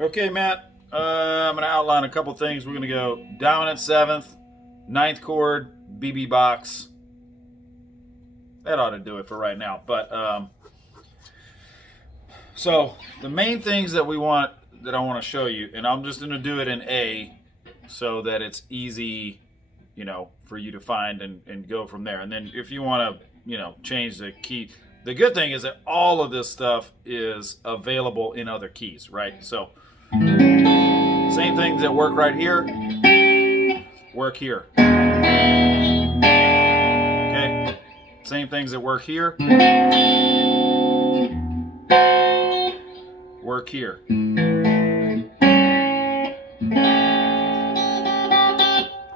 Okay, Matt. I'm going to outline a couple things. We're going to go dominant seventh, ninth chord, BB box. That ought to do it for right now. So the main things that I want to show you, and I'm just going to do it in A, so that it's easy, for you to find and go from there. And then if you want to, change the key. The good thing is that all of this stuff is available in other keys, right? So same things that work right here, work here. Okay? Same things that work here, work here.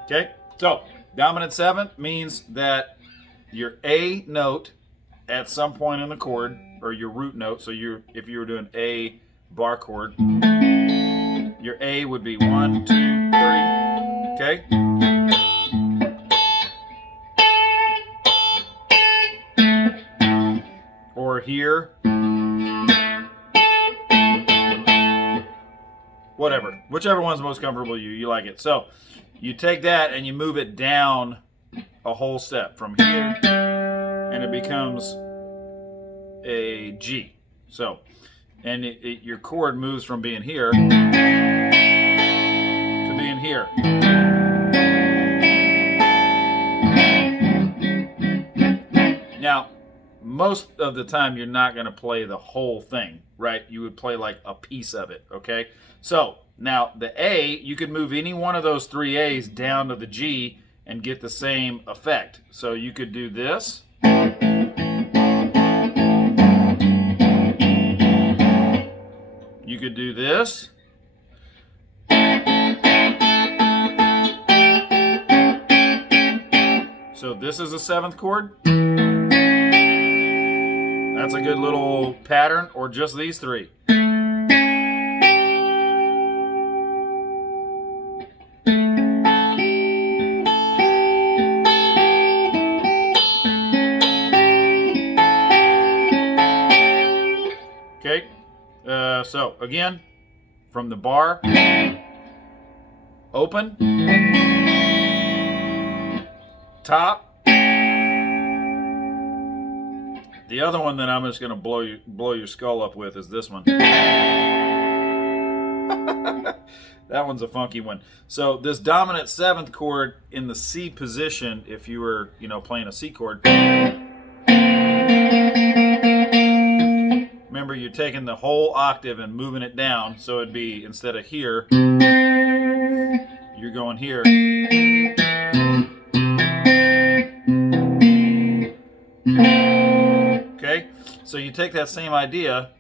Okay? So, dominant seventh means that your A note at some point in the chord, or your root note, so if you were doing A bar chord, your A would be 1, 2, 3. Okay? Or here. Whatever. Whichever one's most comfortable you like it. So you take that and you move it down a whole step from here, and it becomes a G. So, and your chord moves from being here to being here. Now, most of the time you're not going to play the whole thing, right? You would play like a piece of it, okay? So, now the A, you could move any one of those three A's down to the G and get the same effect. So you could do this. You could do this. So this is a seventh chord. That's a good little pattern, or just these three. Okay, so again, from the bar, open, top. The other one that I'm just going to blow your skull up with is this one. That one's a funky one. So this dominant seventh chord in the C position, if you were, playing a C chord, remember you're taking the whole octave and moving it down, so it'd be, instead of here, you're going here. Okay, so you take that same idea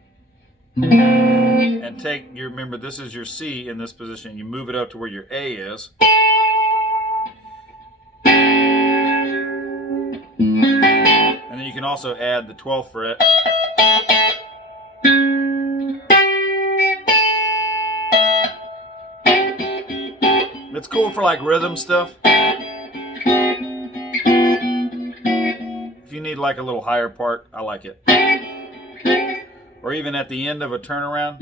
and remember this is your C in this position, you move it up to where your A is. And then you can also add the 12th fret. It's cool for like rhythm stuff. If you need like a little higher part, I like it. Or even at the end of a turnaround.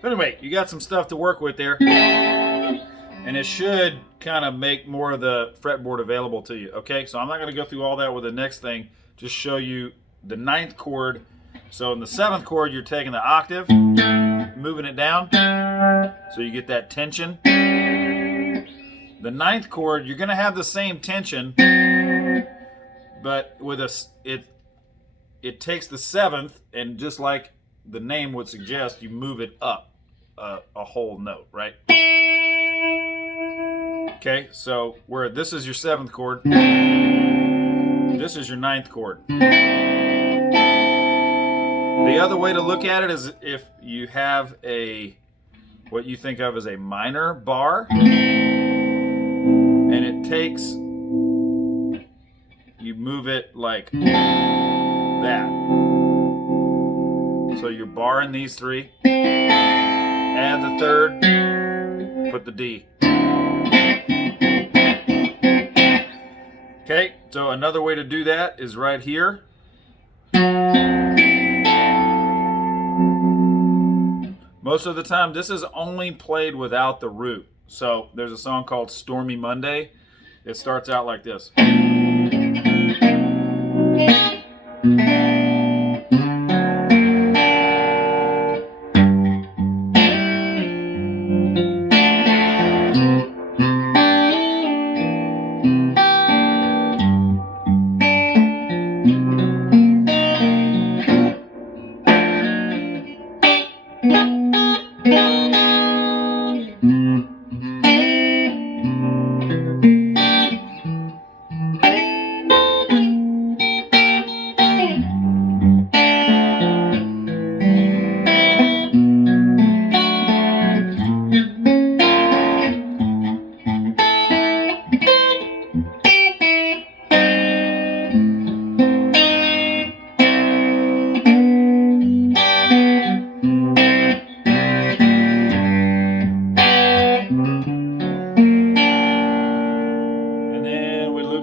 So anyway, you got some stuff to work with there. And it should kind of make more of the fretboard available to you. Okay, so I'm not going to go through all that with the next thing. Just show you the ninth chord. So in the seventh chord, you're taking the octave, moving it down, so you get that tension. The ninth chord, you're going to have the same tension, but with it takes the seventh, and just like the name would suggest, you move it up a whole note, right? Okay, so where this is your seventh chord, this is your ninth chord. The other way to look at it is if you have what you think of as a minor bar, and it takes, you move it like that. So you're barring these three. Add the third. Put the D. Okay, so another way to do that is right here. Most of the time, this is only played without the root. So there's a song called Stormy Monday. It starts out like this.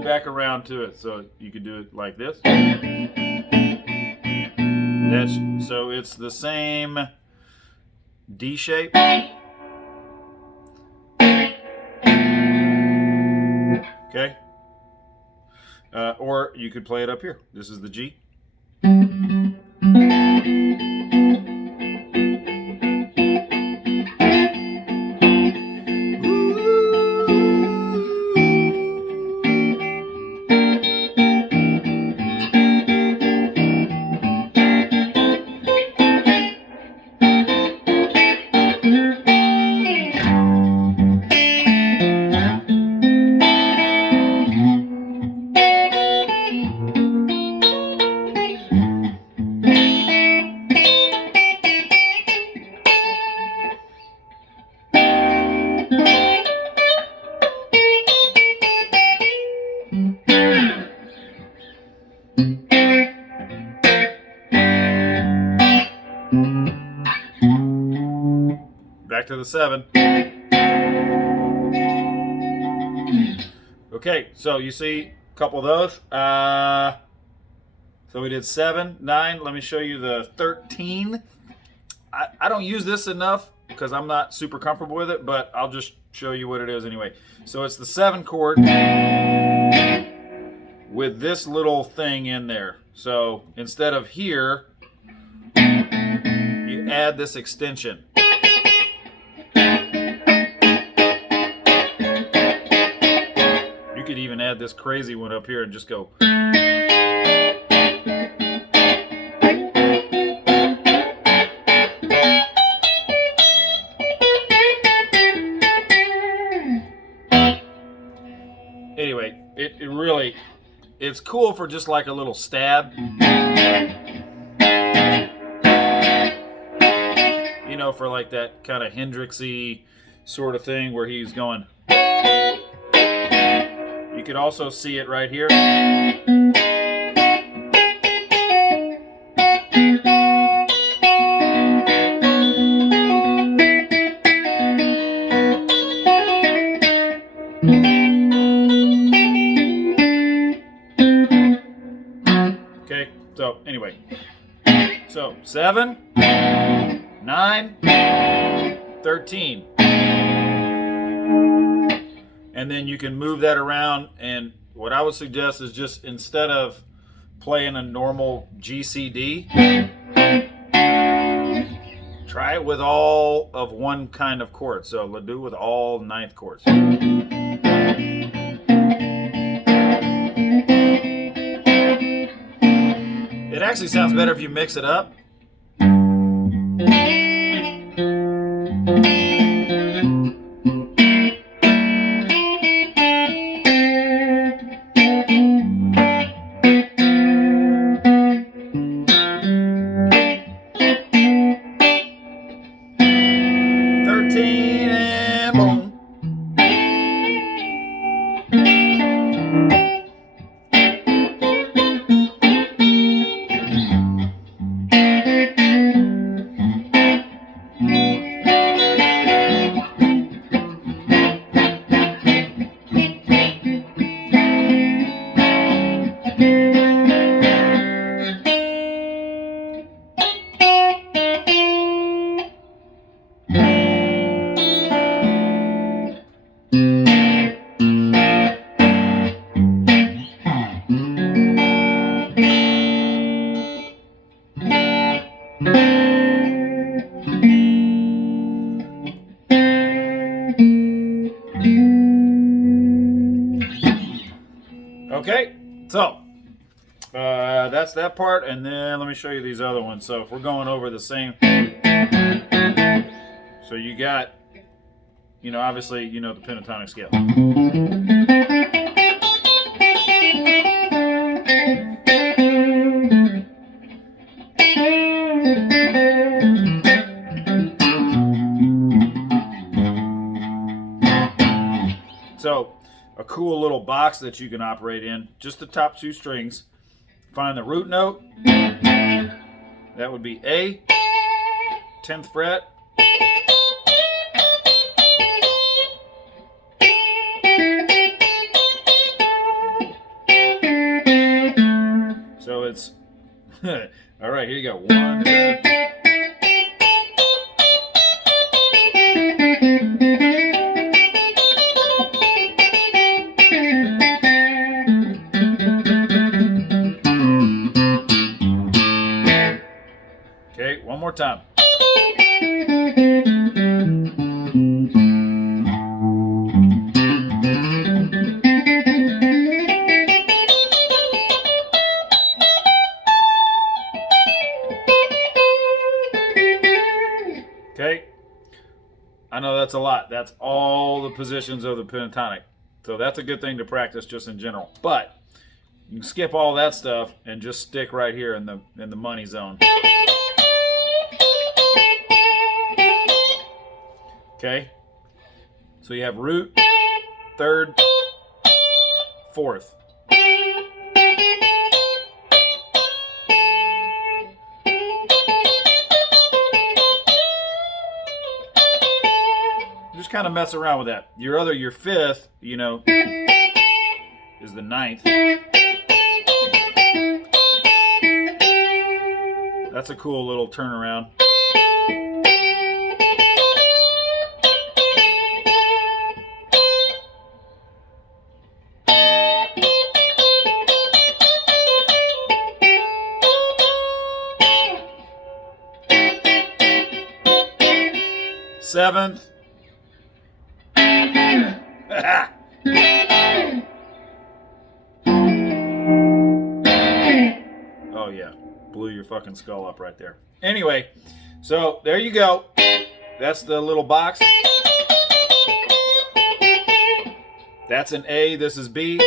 Back around to it, so you could do it like this. So it's the same D shape. Okay. Or you could play it up here. This is the G. Back to the 7. Okay, so you see a couple of those. So we did 7, 9. Let me show you the 13. I don't use this enough because I'm not super comfortable with it, but I'll just show you what it is anyway. So it's the 7 chord with this little thing in there. So instead of here, you add this extension. You could even add this crazy one up here and just go. Anyway, it really, it's cool for just like a little stab. You know, for like that kind of Hendrixy sort of thing where he's going. You could also see it right here. Okay, so anyway, so 7, 9, 13. And then you can move that around, and what I would suggest is just instead of playing a normal GCD, try it with all of one kind of chord. So let's do it with all 9th chords. It actually sounds better if you mix it up. Okay, so that's that part, and then let me show you these other ones. So if we're going over the same, so you got, obviously, the pentatonic scale. So a cool little box that you can operate in, just the top 2 strings. Find the root note. That would be A, 10th fret. So it's, all right, here you go. 1, 2. Okay, one more time. Okay, I know that's a lot. That's all the positions of the pentatonic. So that's a good thing to practice just in general. But you can skip all that stuff and just stick right here in the money zone. Okay, so you have root, 3rd, 4th. Just kind of mess around with that. Your 5th, is the 9th. That's a cool little turnaround. Seventh. Oh yeah, blew your fucking skull up right there. Anyway, so there you go. That's the little box. That's an A, this is B.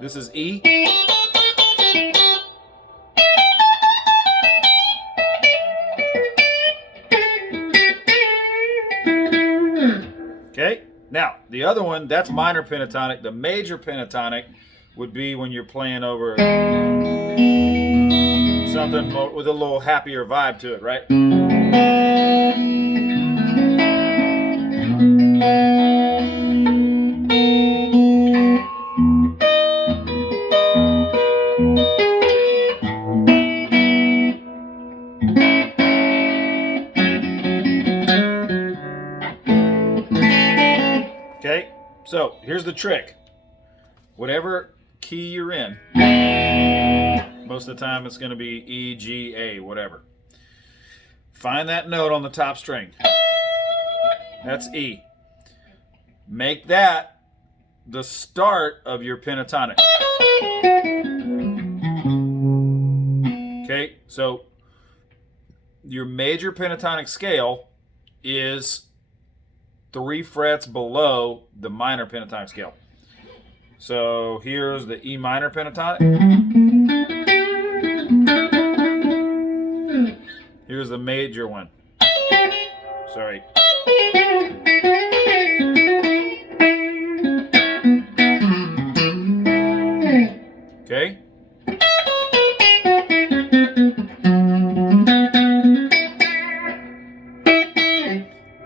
This is E. Okay, now the other one, that's minor pentatonic. The major pentatonic would be when you're playing over something with a little happier vibe to it, right? Okay, so here's the trick. Whatever key you're in, most of the time it's going to be E, G, A, whatever. Find that note on the top string. That's E. Make that the start of your pentatonic. Okay, so your major pentatonic scale is 3 frets below the minor pentatonic scale. So here's the E minor pentatonic. Here's the major one. Sorry. Okay.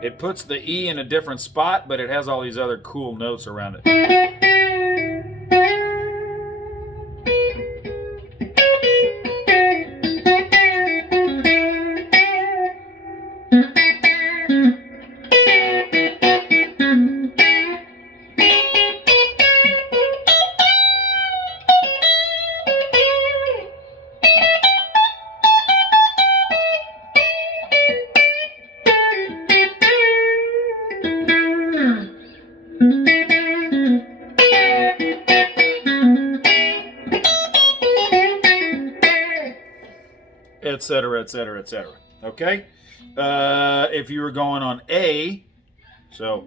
It puts the E in a different spot, but it has all these other cool notes around it. etc., etc., etc. Okay? If you were going on A, so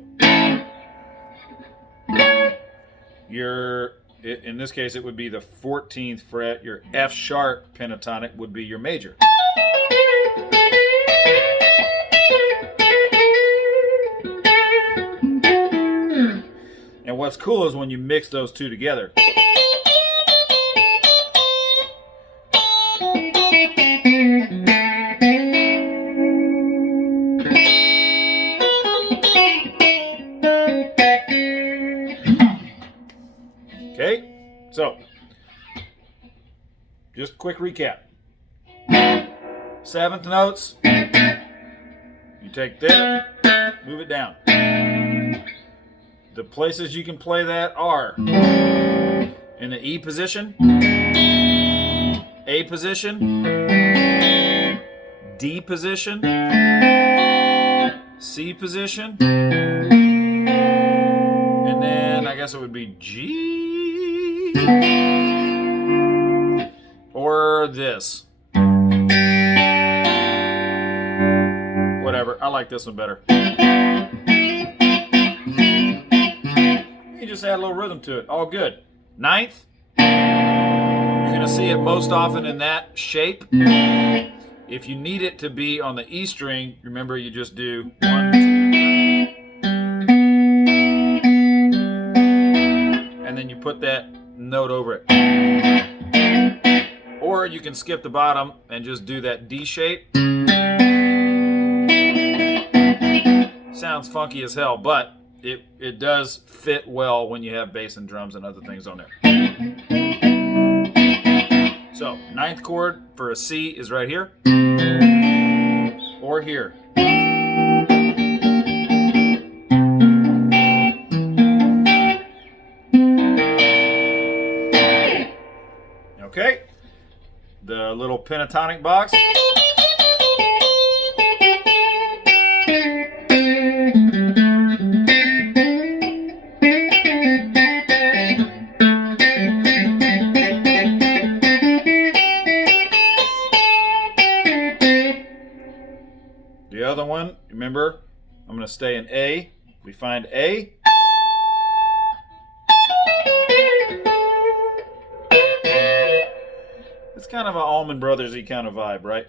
in this case, it would be the 14th fret. Your F sharp pentatonic would be your major. And what's cool is when you mix those two together. Okay, so just a quick recap. 7th notes, you take that, move it down. The places you can play that are in the E position, A position, D position, C position, and then I guess it would be G, or this. Whatever, I like this one better. You just add a little rhythm to it, all good. 9th, you're gonna see it most often in that shape. If you need it to be on the E string, remember you just do 1, 2, 3, and then you put that note over it. Or you can skip the bottom and just do that D shape. Sounds funky as hell, but it does fit well when you have bass and drums and other things on there. So 9th chord for a C is right here or here. Okay, the little pentatonic box. The other one, remember, I'm going to stay in A. We find A. It's kind of an Allman Brothers-y kind of vibe, right?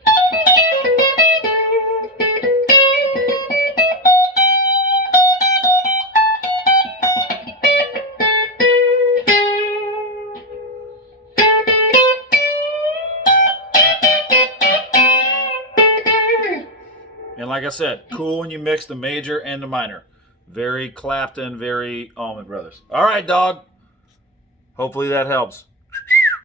And like I said, cool when you mix the major and the minor. Very Clapton, very Allman Brothers. All right, dog. Hopefully that helps.